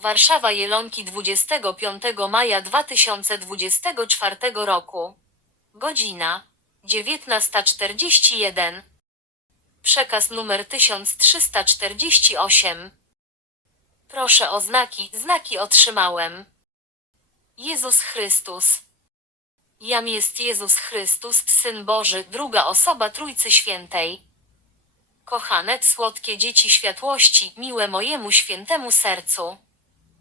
Warszawa Jelonki 25 maja 2024 roku. Godzina 19.41. Przekaz numer 1348. Proszę o znaki, znaki otrzymałem. Jezus Chrystus. Jam jest Jezus Chrystus, Syn Boży, druga osoba Trójcy Świętej. Kochane, słodkie dzieci światłości, miłe mojemu świętemu sercu.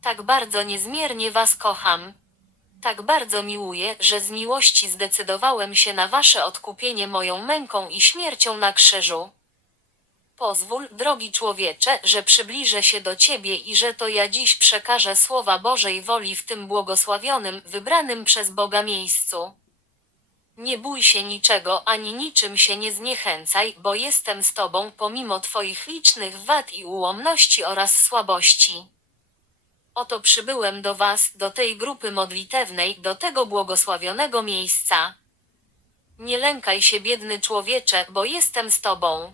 Tak bardzo niezmiernie Was kocham. Tak bardzo miłuję, że z miłości zdecydowałem się na Wasze odkupienie moją męką i śmiercią na krzyżu. Pozwól, drogi człowiecze, że przybliżę się do Ciebie i że to ja dziś przekażę słowa Bożej woli w tym błogosławionym, wybranym przez Boga miejscu. Nie bój się niczego ani niczym się nie zniechęcaj, bo jestem z Tobą pomimo Twoich licznych wad i ułomności oraz słabości. Oto przybyłem do Was, do tej grupy modlitewnej, do tego błogosławionego miejsca. Nie lękaj się, biedny człowiecze, bo jestem z Tobą.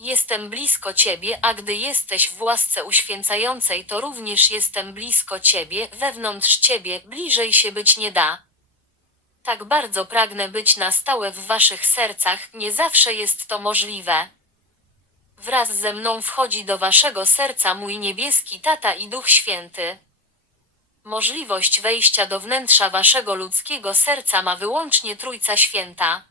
Jestem blisko Ciebie, a gdy jesteś w łasce uświęcającej, to również jestem blisko Ciebie, wewnątrz Ciebie, bliżej się być nie da. Tak bardzo pragnę być na stałe w Waszych sercach, nie zawsze jest to możliwe. Wraz ze mną wchodzi do Waszego serca mój niebieski tata i Duch Święty. Możliwość wejścia do wnętrza Waszego ludzkiego serca ma wyłącznie Trójca Święta.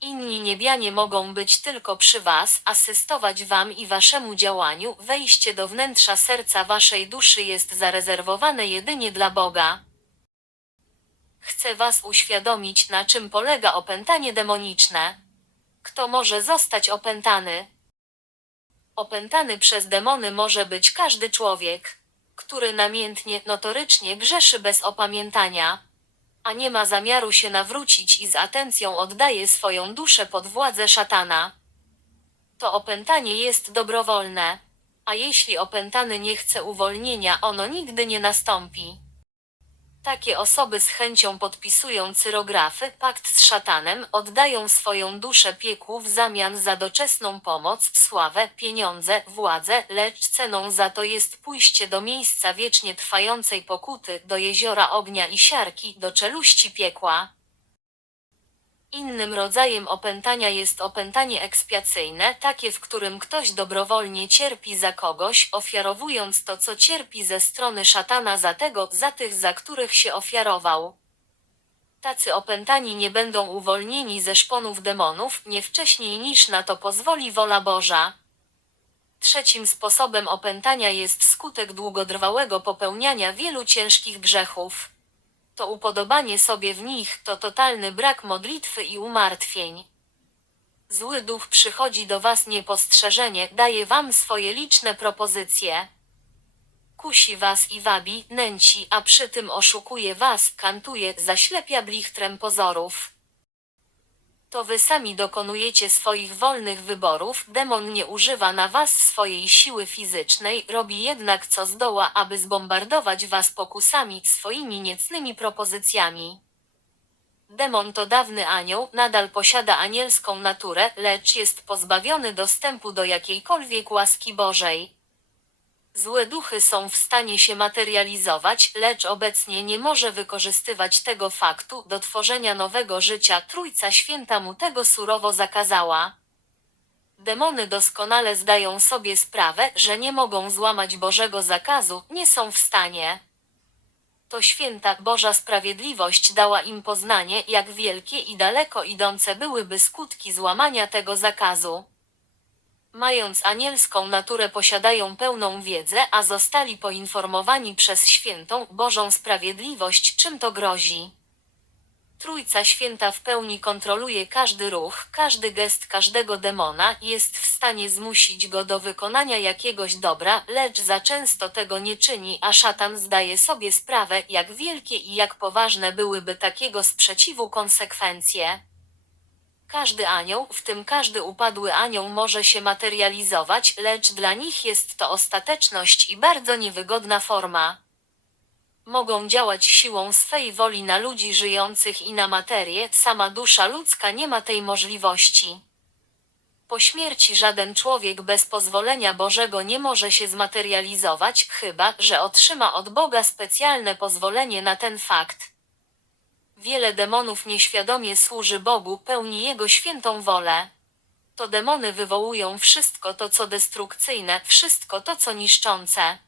Inni niebianie mogą być tylko przy Was, asystować Wam i Waszemu działaniu. Wejście do wnętrza serca Waszej duszy jest zarezerwowane jedynie dla Boga. Chcę Was uświadomić, na czym polega opętanie demoniczne. Kto może zostać opętany? Opętany przez demony może być każdy człowiek, który namiętnie, notorycznie grzeszy bez opamiętania, a nie ma zamiaru się nawrócić i z atencją oddaje swoją duszę pod władzę szatana. To opętanie jest dobrowolne, a jeśli opętany nie chce uwolnienia, ono nigdy nie nastąpi. Takie osoby z chęcią podpisują cyrografy, pakt z szatanem, oddają swoją duszę piekłu w zamian za doczesną pomoc, sławę, pieniądze, władzę, lecz ceną za to jest pójście do miejsca wiecznie trwającej pokuty, do jeziora ognia i siarki, do czeluści piekła. Innym rodzajem opętania jest opętanie ekspiacyjne, takie w którym ktoś dobrowolnie cierpi za kogoś, ofiarowując to, co cierpi ze strony szatana za tego, za tych, za których się ofiarował. Tacy opętani nie będą uwolnieni ze szponów demonów, nie wcześniej niż na to pozwoli wola Boża. Trzecim sposobem opętania jest skutek długotrwałego popełniania wielu ciężkich grzechów to upodobanie sobie w nich, to totalny brak modlitwy i umartwień. Zły duch przychodzi do was niepostrzeżenie, daje wam swoje liczne propozycje. Kusi was i wabi, nęci, a przy tym oszukuje was, kantuje, zaślepia blichtrem pozorów. To wy sami dokonujecie swoich wolnych wyborów, demon nie używa na was swojej siły fizycznej, robi jednak co zdoła, aby zbombardować was pokusami, swoimi niecnymi propozycjami. Demon to dawny anioł, nadal posiada anielską naturę, lecz jest pozbawiony dostępu do jakiejkolwiek łaski Bożej. Złe duchy są w stanie się materializować, lecz obecnie nie może wykorzystywać tego faktu do tworzenia nowego życia. Trójca Święta mu tego surowo zakazała. Demony doskonale zdają sobie sprawę, że nie mogą złamać Bożego zakazu, nie są w stanie. To święta Boża sprawiedliwość dała im poznanie, jak wielkie i daleko idące byłyby skutki złamania tego zakazu mając anielską naturę posiadają pełną wiedzę, a zostali poinformowani przez świętą Bożą sprawiedliwość, czym to grozi. Trójca Święta w pełni kontroluje każdy ruch, każdy gest każdego demona, jest w stanie zmusić go do wykonania jakiegoś dobra, lecz za często tego nie czyni, a szatan zdaje sobie sprawę, jak wielkie i jak poważne byłyby takiego sprzeciwu konsekwencje. Każdy anioł, w tym każdy upadły anioł może się materializować, lecz dla nich jest to ostateczność i bardzo niewygodna forma. Mogą działać siłą swej woli na ludzi żyjących i na materię, sama dusza ludzka nie ma tej możliwości. Po śmierci żaden człowiek bez pozwolenia Bożego nie może się zmaterializować, chyba że otrzyma od Boga specjalne pozwolenie na ten fakt. Wiele demonów nieświadomie służy Bogu, pełni Jego świętą wolę. To demony wywołują wszystko to, co destrukcyjne, wszystko to, co niszczące.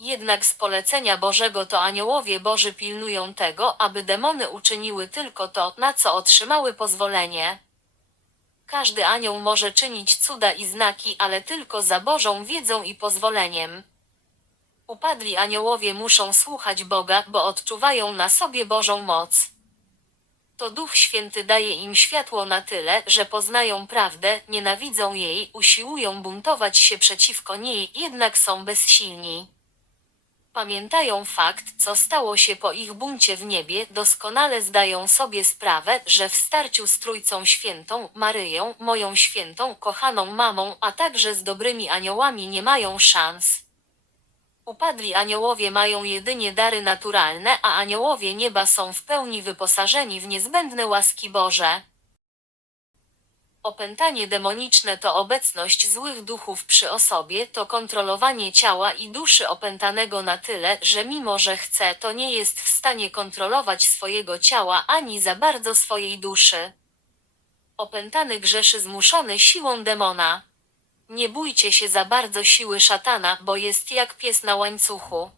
Jednak z polecenia Bożego to aniołowie Boży pilnują tego, aby demony uczyniły tylko to, na co otrzymały pozwolenie. Każdy anioł może czynić cuda i znaki, ale tylko za Bożą wiedzą i pozwoleniem. Upadli aniołowie muszą słuchać Boga, bo odczuwają na sobie Bożą moc. To Duch Święty daje im światło na tyle, że poznają prawdę, nienawidzą jej, usiłują buntować się przeciwko niej, jednak są bezsilni. Pamiętają fakt, co stało się po ich buncie w niebie, doskonale zdają sobie sprawę, że w starciu z Trójcą Świętą, Maryją, moją świętą, kochaną mamą, a także z dobrymi aniołami nie mają szans. Upadli aniołowie mają jedynie dary naturalne, a aniołowie nieba są w pełni wyposażeni w niezbędne łaski Boże. Opętanie demoniczne to obecność złych duchów przy osobie, to kontrolowanie ciała i duszy opętanego na tyle, że mimo że chce, to nie jest w stanie kontrolować swojego ciała ani za bardzo swojej duszy. Opętany grzeszy zmuszony siłą demona. Nie bójcie się za bardzo siły szatana, bo jest jak pies na łańcuchu.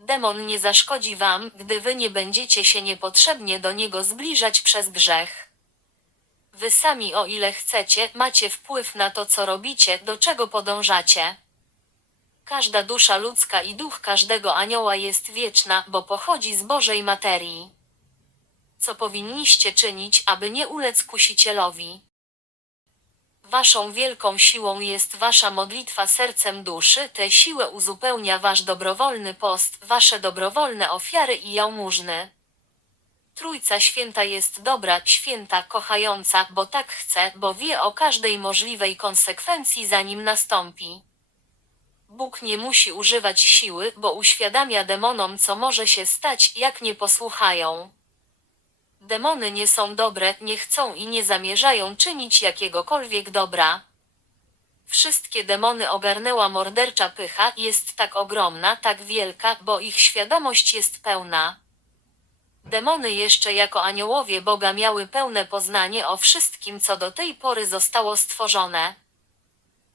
Demon nie zaszkodzi wam, gdy wy nie będziecie się niepotrzebnie do niego zbliżać przez grzech. Wy sami o ile chcecie, macie wpływ na to, co robicie, do czego podążacie. Każda dusza ludzka i duch każdego anioła jest wieczna, bo pochodzi z Bożej materii. Co powinniście czynić, aby nie ulec kusicielowi? Waszą wielką siłą jest wasza modlitwa sercem duszy, tę siłę uzupełnia wasz dobrowolny post, wasze dobrowolne ofiary i jałmużny. Trójca Święta jest dobra, święta, kochająca, bo tak chce, bo wie o każdej możliwej konsekwencji zanim nastąpi. Bóg nie musi używać siły, bo uświadamia demonom, co może się stać, jak nie posłuchają. Demony nie są dobre, nie chcą i nie zamierzają czynić jakiegokolwiek dobra. Wszystkie demony ogarnęła mordercza pycha, jest tak ogromna, tak wielka, bo ich świadomość jest pełna. Demony jeszcze jako aniołowie Boga miały pełne poznanie o wszystkim, co do tej pory zostało stworzone.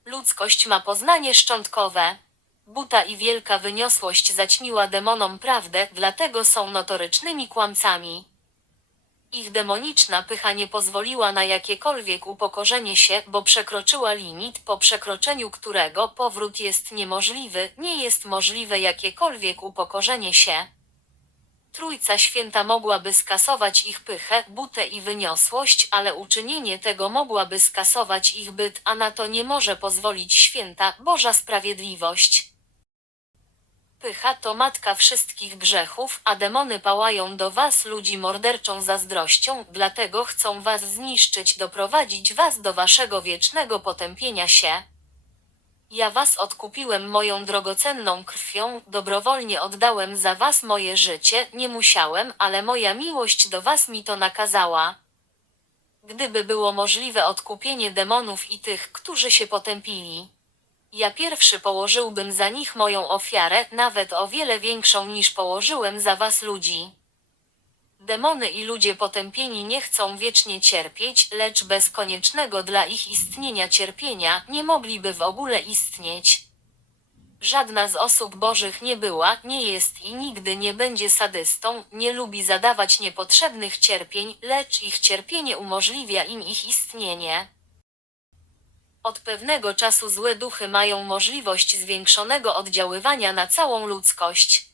Ludzkość ma poznanie szczątkowe. Buta i wielka wyniosłość zaćmiła demonom prawdę, dlatego są notorycznymi kłamcami. Ich demoniczna pycha nie pozwoliła na jakiekolwiek upokorzenie się, bo przekroczyła limit, po przekroczeniu którego powrót jest niemożliwy, nie jest możliwe jakiekolwiek upokorzenie się. Trójca Święta mogłaby skasować ich pychę, butę i wyniosłość, ale uczynienie tego mogłaby skasować ich byt, a na to nie może pozwolić Święta, Boża Sprawiedliwość. Pycha to matka wszystkich grzechów, a demony pałają do was ludzi morderczą zazdrością, dlatego chcą was zniszczyć, doprowadzić was do waszego wiecznego potępienia się. Ja was odkupiłem moją drogocenną krwią, dobrowolnie oddałem za was moje życie, nie musiałem, ale moja miłość do was mi to nakazała. Gdyby było możliwe odkupienie demonów i tych, którzy się potępili. Ja pierwszy położyłbym za nich moją ofiarę, nawet o wiele większą niż położyłem za was ludzi. Demony i ludzie potępieni nie chcą wiecznie cierpieć, lecz bez koniecznego dla ich istnienia cierpienia nie mogliby w ogóle istnieć. Żadna z osób bożych nie była, nie jest i nigdy nie będzie sadystą, nie lubi zadawać niepotrzebnych cierpień, lecz ich cierpienie umożliwia im ich istnienie. Od pewnego czasu złe duchy mają możliwość zwiększonego oddziaływania na całą ludzkość.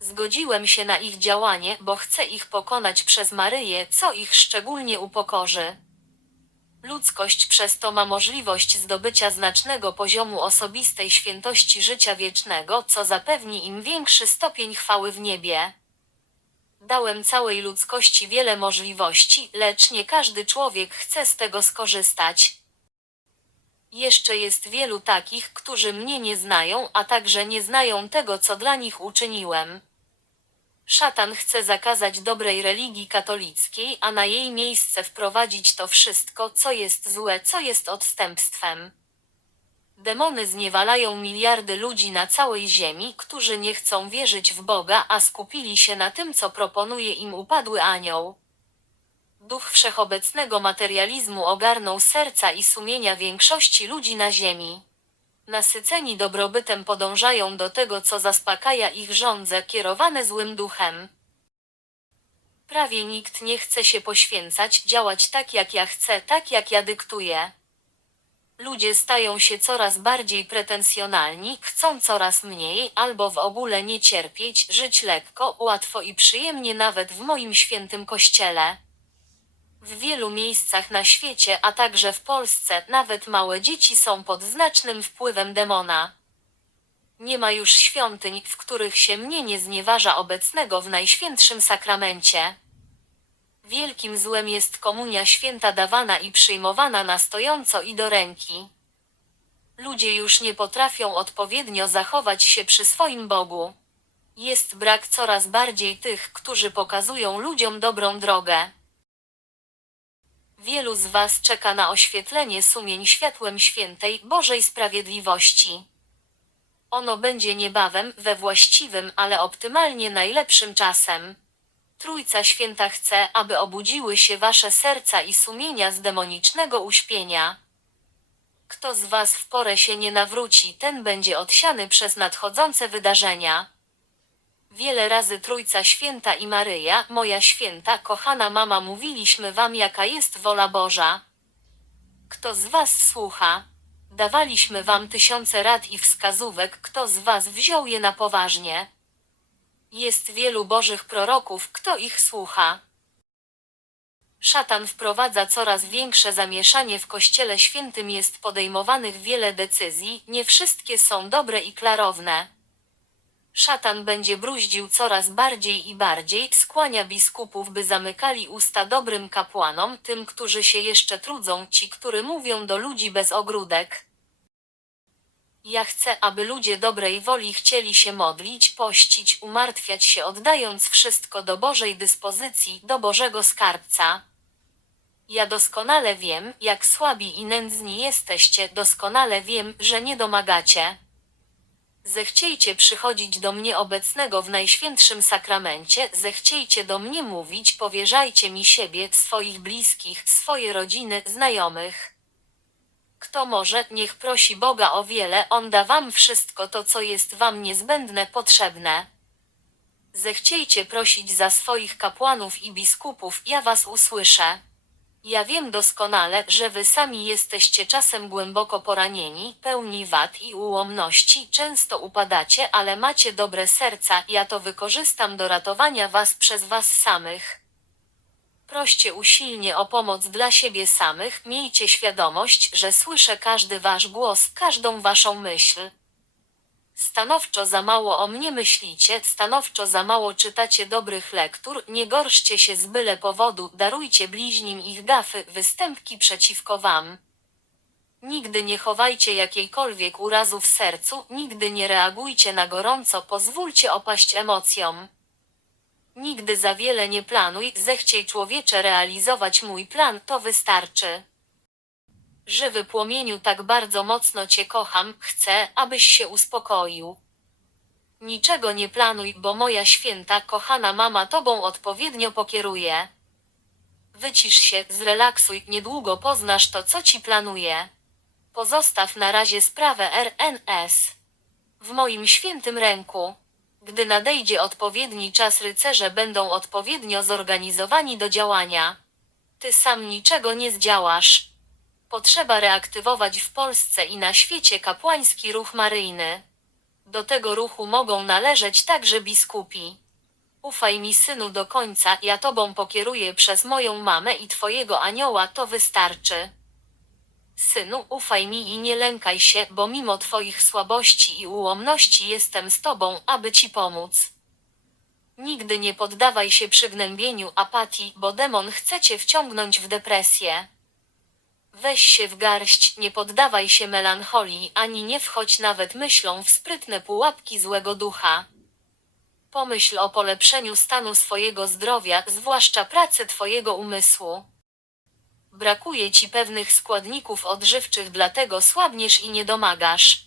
Zgodziłem się na ich działanie, bo chcę ich pokonać przez Maryję, co ich szczególnie upokorzy. Ludzkość przez to ma możliwość zdobycia znacznego poziomu osobistej świętości życia wiecznego, co zapewni im większy stopień chwały w niebie. Dałem całej ludzkości wiele możliwości, lecz nie każdy człowiek chce z tego skorzystać. Jeszcze jest wielu takich, którzy mnie nie znają, a także nie znają tego, co dla nich uczyniłem. Szatan chce zakazać dobrej religii katolickiej, a na jej miejsce wprowadzić to wszystko, co jest złe, co jest odstępstwem. Demony zniewalają miliardy ludzi na całej ziemi, którzy nie chcą wierzyć w Boga, a skupili się na tym, co proponuje im upadły anioł. Duch wszechobecnego materializmu ogarnął serca i sumienia większości ludzi na ziemi. Nasyceni dobrobytem podążają do tego, co zaspokaja ich żądze, kierowane złym duchem. Prawie nikt nie chce się poświęcać, działać tak jak ja chcę, tak jak ja dyktuję. Ludzie stają się coraz bardziej pretensjonalni, chcą coraz mniej, albo w ogóle nie cierpieć, żyć lekko, łatwo i przyjemnie nawet w moim świętym kościele. W wielu miejscach na świecie, a także w Polsce, nawet małe dzieci są pod znacznym wpływem demona. Nie ma już świątyń, w których się mnie nie znieważa obecnego w Najświętszym Sakramencie. Wielkim złem jest komunia święta dawana i przyjmowana na stojąco i do ręki. Ludzie już nie potrafią odpowiednio zachować się przy swoim Bogu. Jest brak coraz bardziej tych, którzy pokazują ludziom dobrą drogę. Wielu z Was czeka na oświetlenie sumień światłem świętej Bożej Sprawiedliwości. Ono będzie niebawem, we właściwym, ale optymalnie najlepszym czasem. Trójca Święta chce, aby obudziły się wasze serca i sumienia z demonicznego uśpienia. Kto z was w porę się nie nawróci, ten będzie odsiany przez nadchodzące wydarzenia. Wiele razy Trójca Święta i Maryja, moja święta, kochana mama, mówiliśmy wam, jaka jest wola Boża. Kto z was słucha? Dawaliśmy wam tysiące rad i wskazówek, kto z was wziął je na poważnie? Jest wielu bożych proroków, kto ich słucha? Szatan wprowadza coraz większe zamieszanie w Kościele Świętym jest podejmowanych wiele decyzji, nie wszystkie są dobre i klarowne. Szatan będzie bruździł coraz bardziej i bardziej, skłania biskupów, by zamykali usta dobrym kapłanom, tym, którzy się jeszcze trudzą, ci, którzy mówią do ludzi bez ogródek. Ja chcę, aby ludzie dobrej woli chcieli się modlić, pościć, umartwiać się, oddając wszystko do Bożej dyspozycji, do Bożego skarbca. Ja doskonale wiem, jak słabi i nędzni jesteście, doskonale wiem, że nie domagacie. Zechciejcie przychodzić do mnie obecnego w Najświętszym Sakramencie, zechciejcie do mnie mówić, powierzajcie mi siebie, swoich bliskich, swoje rodziny, znajomych. Kto może, niech prosi Boga o wiele, On da wam wszystko to, co jest wam niezbędne, potrzebne. Zechciejcie prosić za swoich kapłanów i biskupów, ja was usłyszę. Ja wiem doskonale, że wy sami jesteście czasem głęboko poranieni, pełni wad i ułomności, często upadacie, ale macie dobre serca, ja to wykorzystam do ratowania was przez was samych. Proście usilnie o pomoc dla siebie samych, miejcie świadomość, że słyszę każdy wasz głos, każdą waszą myśl. Stanowczo za mało o mnie myślicie, stanowczo za mało czytacie dobrych lektur, nie gorszcie się z byle powodu, darujcie bliźnim ich gafy, występki przeciwko wam. Nigdy nie chowajcie jakiejkolwiek urazu w sercu, nigdy nie reagujcie na gorąco, pozwólcie opaść emocjom. Nigdy za wiele nie planuj, zechciej człowiecze realizować mój plan, to wystarczy. Żywy płomieniu tak bardzo mocno cię kocham, chcę, abyś się uspokoił. Niczego nie planuj, bo moja święta, kochana mama tobą odpowiednio pokieruje. Wycisz się, zrelaksuj, niedługo poznasz to, co ci planuję. Pozostaw na razie sprawę RNS. W moim świętym ręku. Gdy nadejdzie odpowiedni czas, rycerze będą odpowiednio zorganizowani do działania. Ty sam niczego nie zdziałasz. Potrzeba reaktywować w Polsce i na świecie kapłański ruch maryjny. Do tego ruchu mogą należeć także biskupi. Ufaj mi synu do końca, ja tobą pokieruję przez moją mamę i twojego anioła, to wystarczy. Synu, ufaj mi i nie lękaj się, bo mimo twoich słabości i ułomności jestem z tobą, aby ci pomóc. Nigdy nie poddawaj się przygnębieniu apatii, bo demon chce cię wciągnąć w depresję. Weź się w garść, nie poddawaj się melancholii, ani nie wchodź nawet myślą w sprytne pułapki złego ducha. Pomyśl o polepszeniu stanu swojego zdrowia, zwłaszcza pracy twojego umysłu. Brakuje ci pewnych składników odżywczych, dlatego słabniesz i nie domagasz.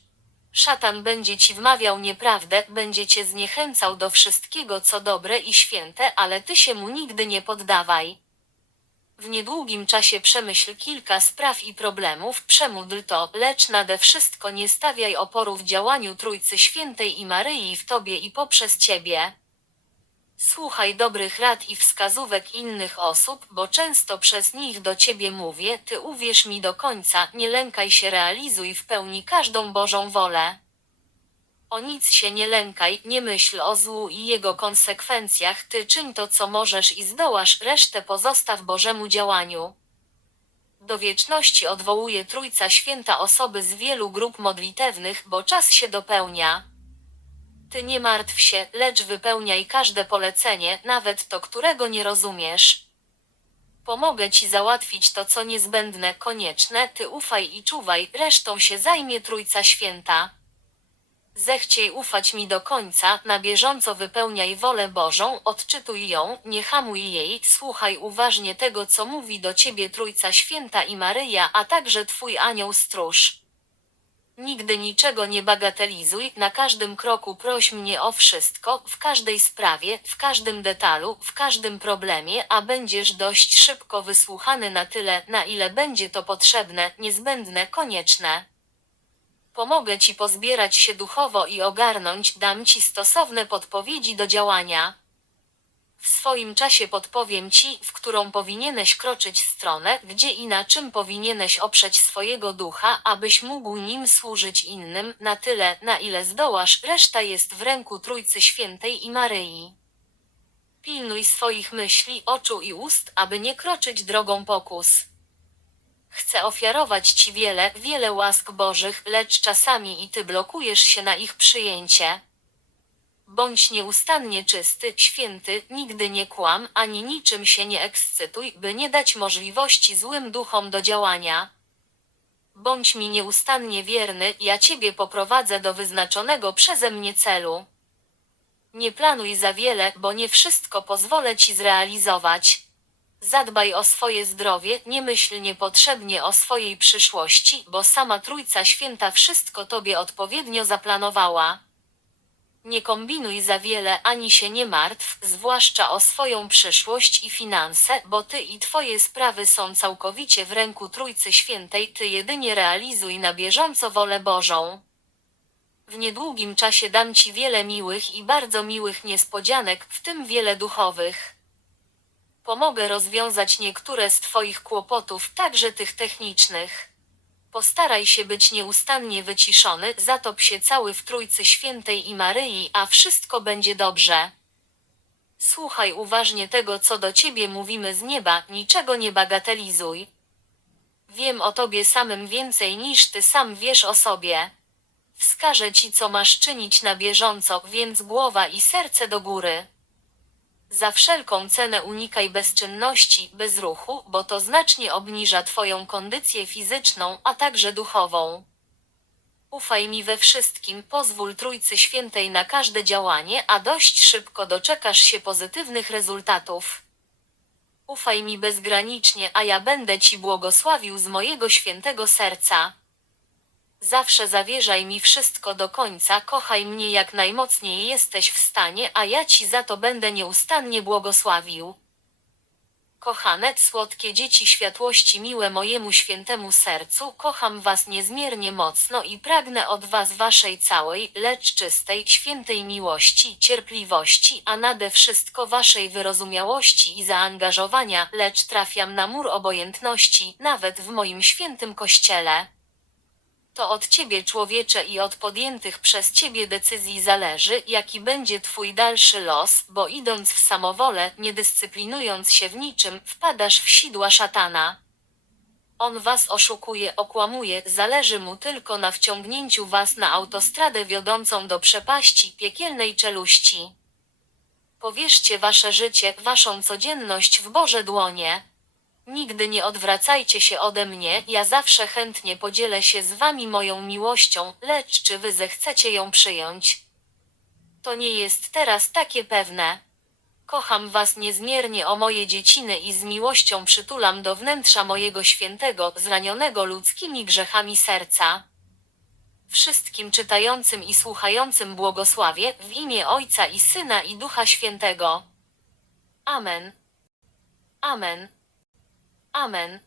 Szatan będzie ci wmawiał nieprawdę, będzie cię zniechęcał do wszystkiego, co dobre i święte, ale ty się mu nigdy nie poddawaj. W niedługim czasie przemyśl kilka spraw i problemów, przemódl to, lecz nade wszystko nie stawiaj oporu w działaniu Trójcy Świętej i Maryi w tobie i poprzez ciebie. Słuchaj dobrych rad i wskazówek innych osób, bo często przez nich do ciebie mówię, ty uwierz mi do końca, nie lękaj się, realizuj w pełni każdą Bożą wolę. O nic się nie lękaj, nie myśl o złu i jego konsekwencjach, ty czyń to co możesz i zdołasz, resztę pozostaw Bożemu działaniu. Do wieczności odwołuje Trójca Święta osoby z wielu grup modlitewnych, bo czas się dopełnia. Ty nie martw się, lecz wypełniaj każde polecenie, nawet to, którego nie rozumiesz. Pomogę ci załatwić to, co niezbędne, konieczne, ty ufaj i czuwaj, resztą się zajmie Trójca Święta. Zechciej ufać mi do końca, na bieżąco wypełniaj wolę Bożą, odczytuj ją, nie hamuj jej, słuchaj uważnie tego, co mówi do ciebie Trójca Święta i Maryja, a także twój anioł stróż. Nigdy niczego nie bagatelizuj, na każdym kroku proś mnie o wszystko, w każdej sprawie, w każdym detalu, w każdym problemie, a będziesz dość szybko wysłuchany na tyle, na ile będzie to potrzebne, niezbędne, konieczne. Pomogę ci pozbierać się duchowo i ogarnąć, dam ci stosowne podpowiedzi do działania. W swoim czasie podpowiem ci, w którą powinieneś kroczyć stronę, gdzie i na czym powinieneś oprzeć swojego ducha, abyś mógł nim służyć innym, na tyle, na ile zdołasz, reszta jest w ręku Trójcy Świętej i Maryi. Pilnuj swoich myśli, oczu i ust, aby nie kroczyć drogą pokus. Chcę ofiarować Ci wiele, wiele łask Bożych, lecz czasami i Ty blokujesz się na ich przyjęcie. Bądź nieustannie czysty, święty, nigdy nie kłam, ani niczym się nie ekscytuj, by nie dać możliwości złym duchom do działania. Bądź mi nieustannie wierny, ja Ciebie poprowadzę do wyznaczonego przeze mnie celu. Nie planuj za wiele, bo nie wszystko pozwolę Ci zrealizować. Zadbaj o swoje zdrowie, nie myśl niepotrzebnie o swojej przyszłości, bo sama Trójca Święta wszystko Tobie odpowiednio zaplanowała. Nie kombinuj za wiele ani się nie martw, zwłaszcza o swoją przyszłość i finanse, bo Ty i Twoje sprawy są całkowicie w ręku Trójcy Świętej, Ty jedynie realizuj na bieżąco wolę Bożą. W niedługim czasie dam Ci wiele miłych i bardzo miłych niespodzianek, w tym wiele duchowych. Pomogę rozwiązać niektóre z Twoich kłopotów, także tych technicznych. Postaraj się być nieustannie wyciszony, zatop się cały w Trójcy Świętej i Maryi, a wszystko będzie dobrze. Słuchaj uważnie tego, co do Ciebie mówimy z nieba, niczego nie bagatelizuj. Wiem o Tobie samym więcej niż Ty sam wiesz o sobie. Wskażę Ci, co masz czynić na bieżąco, więc głowa i serce do góry. Za wszelką cenę unikaj bezczynności, bezruchu, bo to znacznie obniża Twoją kondycję fizyczną, a także duchową. Ufaj mi we wszystkim, pozwól Trójcy Świętej na każde działanie, a dość szybko doczekasz się pozytywnych rezultatów. Ufaj mi bezgranicznie, a ja będę Ci błogosławił z mojego świętego serca. Zawsze zawierzaj mi wszystko do końca, kochaj mnie jak najmocniej jesteś w stanie, a ja ci za to będę nieustannie błogosławił. Kochane, słodkie dzieci światłości miłe mojemu świętemu sercu, kocham was niezmiernie mocno i pragnę od was waszej całej, lecz czystej, świętej miłości, cierpliwości, a nade wszystko waszej wyrozumiałości i zaangażowania, lecz trafiam na mur obojętności, nawet w moim świętym kościele. To od ciebie człowiecze i od podjętych przez ciebie decyzji zależy, jaki będzie twój dalszy los, bo idąc w samowolę, nie dyscyplinując się w niczym, wpadasz w sidła szatana. On was oszukuje, okłamuje, zależy mu tylko na wciągnięciu was na autostradę wiodącą do przepaści piekielnej czeluści. Powierzcie wasze życie, waszą codzienność w Boże dłonie. Nigdy nie odwracajcie się ode mnie, ja zawsze chętnie podzielę się z wami moją miłością, lecz czy wy zechcecie ją przyjąć? To nie jest teraz takie pewne. Kocham was niezmiernie o moje dzieciny i z miłością przytulam do wnętrza mojego świętego, zranionego ludzkimi grzechami serca. Wszystkim czytającym i słuchającym błogosławię w imię Ojca i Syna i Ducha Świętego. Amen. Amen. Amen.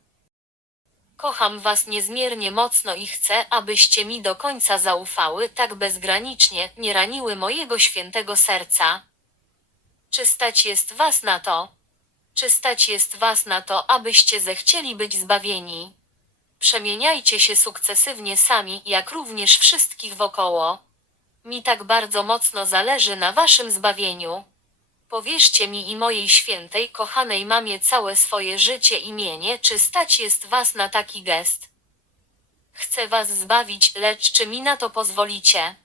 Kocham was niezmiernie mocno i chcę, abyście mi do końca zaufały tak bezgranicznie, nie raniły mojego świętego serca. Czy stać jest was na to? Czy stać jest was na to, abyście zechcieli być zbawieni? Przemieniajcie się sukcesywnie sami, jak również wszystkich wokoło. Mi tak bardzo mocno zależy na waszym zbawieniu. Powierzcie mi i mojej świętej, kochanej mamie całe swoje życie i mienie, czy stać jest was na taki gest. Chcę was zbawić, lecz czy mi na to pozwolicie?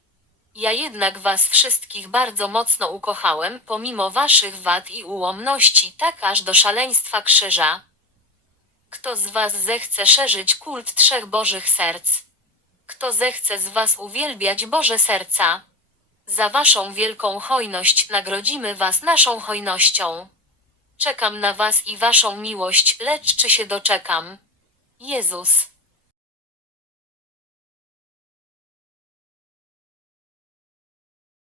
Ja jednak was wszystkich bardzo mocno ukochałem, pomimo waszych wad i ułomności, tak aż do szaleństwa krzyża. Kto z was zechce szerzyć kult trzech Bożych serc? Kto zechce z was uwielbiać Boże serca? Za waszą wielką hojność nagrodzimy was naszą hojnością. Czekam na was i waszą miłość, lecz czy się doczekam? Jezus.